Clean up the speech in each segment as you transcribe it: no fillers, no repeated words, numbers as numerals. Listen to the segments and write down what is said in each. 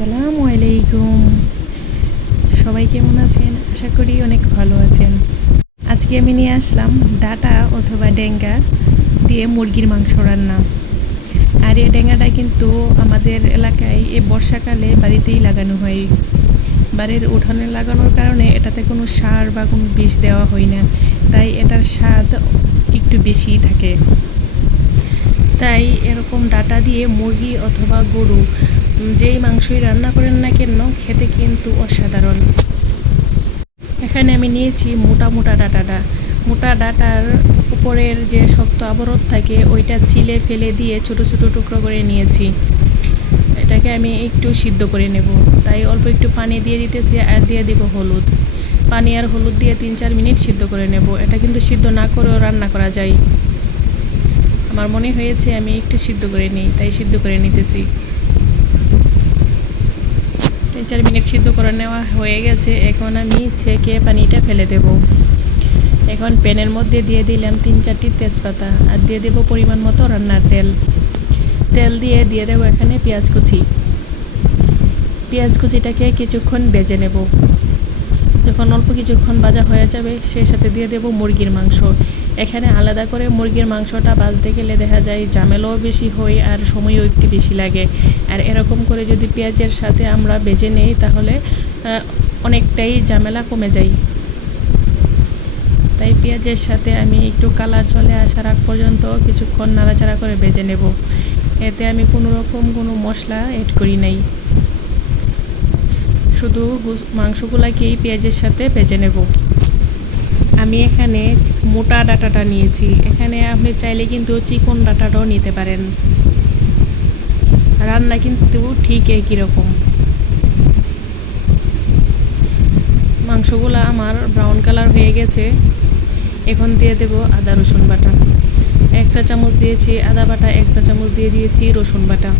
আসসালামু আলাইকুম। সবাই কেমন আছেন? আশা করি অনেক ভালো আছেন। আজকে আমি নিয়ে আসলাম ডাটা অথবা ডেঙ্গা দিয়ে মুরগির মাংস রান্না। আর এই ডেঙ্গাটা কিন্তু আমাদের এলাকায় এই বর্ষাকালে বাড়িতেই লাগানো হয়। বাড়ির উঠানে লাগানোর কারণে এটাতে কোনো সার বা কোনো বিষ দেওয়া হয় না, তাই এটার স্বাদ একটু বেশিই থাকে। তাই এরকম ডাটা দিয়ে মুরগি অথবা গরু যেই মাংসই রান্না করেন না কেন খেতে কিন্তু অসাধারণ। এখানে আমি নিয়েছি মোটা মোটা ডাটাটা। মোটা ডাটার উপরের যে শক্ত আবরণ থাকে ওইটা ছিলে ফেলে দিয়ে ছোট ছোট টুকরো করে নিয়েছি। এটাকে আমি একটু সিদ্ধ করে নেব, তাই অল্প একটু পানি দিয়ে দিতেছি আর দিয়ে দিব হলুদ। পানি আর হলুদ দিয়ে 3-4 মিনিট সিদ্ধ করে নেব। এটা কিন্তু সিদ্ধ না করেও রান্না করা যায়। আমার মনে হয়েছে আমি একটু সিদ্ধ করে নিই, তাই সিদ্ধ করে নিতেছি। 3-4 মিনিট সিদ্ধ করে নেওয়া হয়ে গেছে। এখন আমি ছেঁকে পানিটা ফেলে দেব। এখন প্যানের মধ্যে দিয়ে দিলাম 3-4টি তেজপাতা আর দিয়ে দেব পরিমাণ মতো রান্নার তেল। তেল দিয়ে দেবো এখানে পেঁয়াজ কুচি। পেঁয়াজ কুচিটাকে কিছুক্ষণ ভেজে নেব। যখন অল্প কিছুক্ষণ ভাজা হয়ে যাবে সেই সাথে দিয়ে দেব মুরগির মাংস। এখানে আলাদা করে মুরগির মাংসটা ভাজতে গেলে দেখা যায় ঝামেলাও বেশি হয় আর সময়ও একটু বেশি লাগে। আর এরকম করে যদি পেঁয়াজের সাথে আমরা ভেজে নেই তাহলে অনেকটাই ঝামেলা কমে যায়। তাই পেঁয়াজের সাথে আমি একটু কালার চলে আসার আগ পর্যন্ত কিছুক্ষণ নাড়াচাড়া করে ভেজে নেব। এতে আমি কোনো মশলা অ্যাড করি নাই, শুধু মাংসগুলাকেই পেঁয়াজের সাথে ভেজে নেব। আমি এখানে মোটা ডাটাটা নিয়েছি। এখানে আপনি চাইলে কিন্তু চিকন ডাটাটাও নিতে পারেন। রান্না কিন্তু ঠিক একই রকম। মাংসগুলা আমার ব্রাউন কালার হয়ে গেছে। এখন দিয়ে দেব আদা রসুন বাটা। 1 চা চামচ দিয়েছি আদা বাটা, 1 চা চামচ দিয়ে দিয়েছি রসুন বাটা,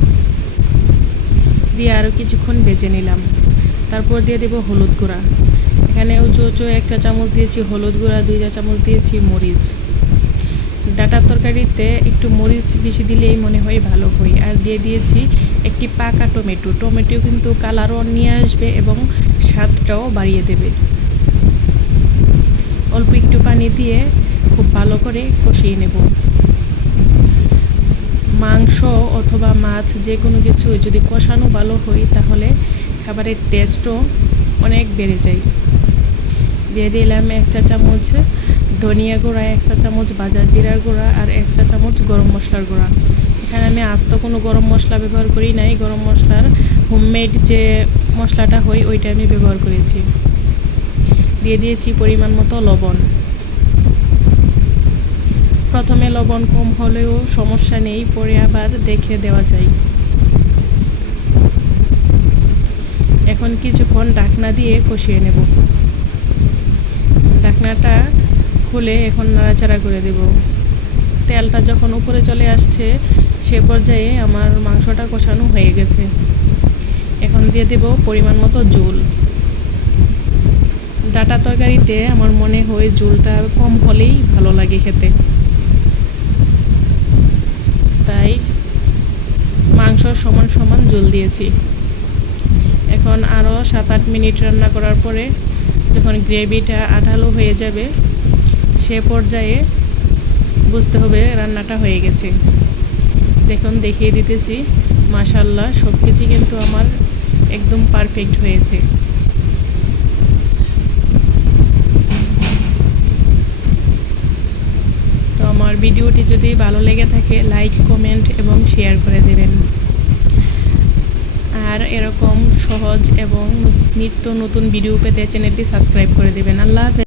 দিয়ে আরও কিছুক্ষণ ভেজে নিলাম। তারপর দিয়ে দেব হলুদ গুঁড়া। এখানে উঁচু 1 চা চামচ দিয়েছি হলুদ গুঁড়া, 2 চা চামচ দিয়েছি মরিচ। ডাটার তরকারিতে একটু মরিচ বেশি দিলেই মনে হয় ভালো হয়। আর দিয়ে দিয়েছি একটি পাকা টমেটো কিন্তু কালারও নিয়ে আসবে এবং স্বাদটাও বাড়িয়ে দেবে। অল্প একটু পানি দিয়ে খুব ভালো করে কষিয়ে নেব। মাংস অথবা মাছ যে কোনো কিছু যদি কষানো ভালো হয় তাহলে খাবারের টেস্টও অনেক বেড়ে যায়। দিয়ে দিলাম 1 চা চামচ ধনিয়া গুঁড়া, 1 চা চামচ ভাজা জিরার গুঁড়া আর 1 চা চামচ গরম মশলার গুঁড়া। এখানে আমি আস্ত কোনো গরম মশলা ব্যবহার করি নাই, গরম মশলার হোমমেড যে মশলাটা হয় ওইটা আমি ব্যবহার করেছি। দিয়ে দিয়েছি পরিমাণ মতো লবণ। প্রথমে লবণ কম হলেও সমস্যা নেই, পরে আবার দেখে দেওয়া যায়। এখন কিছুক্ষণ ঢাকনা দিয়ে কষিয়ে নেব। ঢাকনাটা খুলে এখন নাড়াচাড়া করে দেব। তেলটা যখন উপরে চলে আসছে সে পর্যায়ে আমার মাংসটা কষানো হয়ে গেছে। এখন দিয়ে দেব পরিমাণ মতো ঝোল। ডাটা তরকারিতে আমার মনে হয় ঝোলটা কম হলেই ভালো লাগে খেতে, তাই মাংস সমান সমান ঝোল দিয়েছি। এখন আরও 7-8 মিনিট রান্না করার পরে যখন গ্রেভিটা আঠালো হয়ে যাবে সে পর্যায়ে বুঝতে হবে রান্নাটা হয়ে গেছে। দেখুন দেখিয়ে দিতেছি, মাশাআল্লাহ সব কিছু কিন্তু আমার একদম পারফেক্ট হয়েছে। তো আমার ভিডিওটি যদি ভালো লেগে থাকে লাইক, কমেন্ট এবং শেয়ার করে দেবেন। আর এরকম সহজ এবং নিত্য নতুন ভিডিও পেতে চ্যানেলটি সাবস্ক্রাইব করে দেবেন। আল্লাহ হাফেজ।